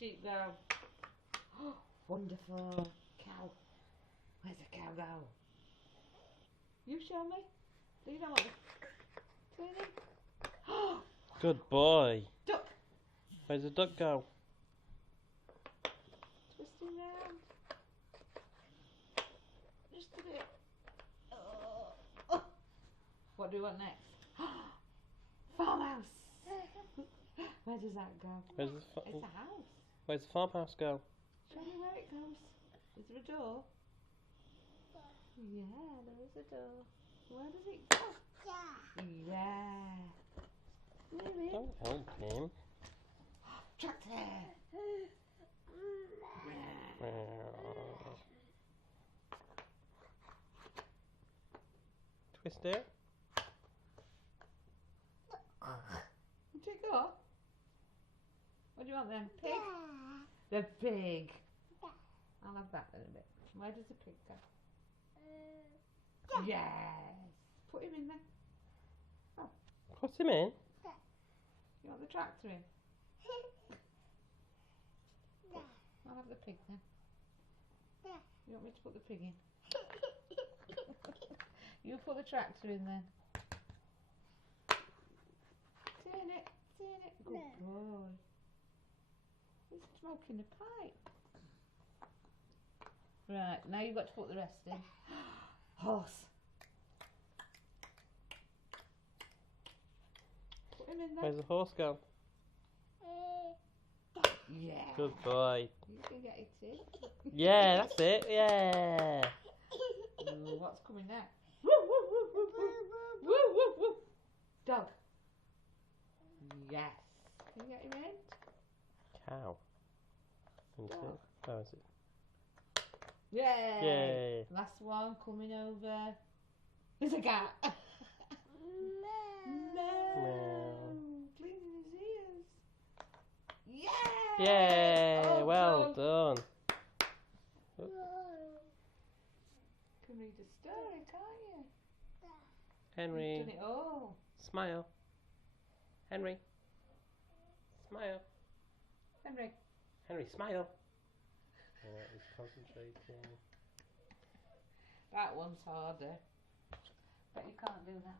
sheep go? Oh, wonderful. Cow. Where's the cow go? You show me. Do you know what? Turn in. Good boy. Duck. Where's the duck go? Twisting round. Just a bit. Oh. Oh. What do we want next? Farmhouse. Where does that go? It's a house. Where's the farmhouse go? Show me where it goes. Is there a door? Yeah, there is a door. Where does it go? Yeah. Maybe. Don't help him. Tractor. Twist it. Where'd it go? What do you want then? Pig? The pig. I'll have that in a bit. Where does the pig go? Yes. Put him in there. Oh. Put him in. You want the tractor in? I'll have the pig then. You want me to put the pig in? You put the tractor in then. Turn it, turn it. Good boy. He's smoking the pipe. Right, now you've got to put the rest in. Horse. Put him in there. Where's the horse go? Yeah. Good boy. You can get it in. Yeah, that's it. Yeah. Ooh, what's coming now? Woo, woo, woo, woo, woo. Woo, woo, woo. Dog. Yes. Can you get him in? Cow. Isn't it? Oh, is it? Yay. Yay. Last one coming over. There's a cat. No. Cleaning his ears. Yay. Yay. Oh, Well done. done. Can read a story, can't you? Henry. You've done it all. Smile. Henry. Smile. Henry. Henry, smile. Oh, he's concentrating. That one's harder. But you can't do that.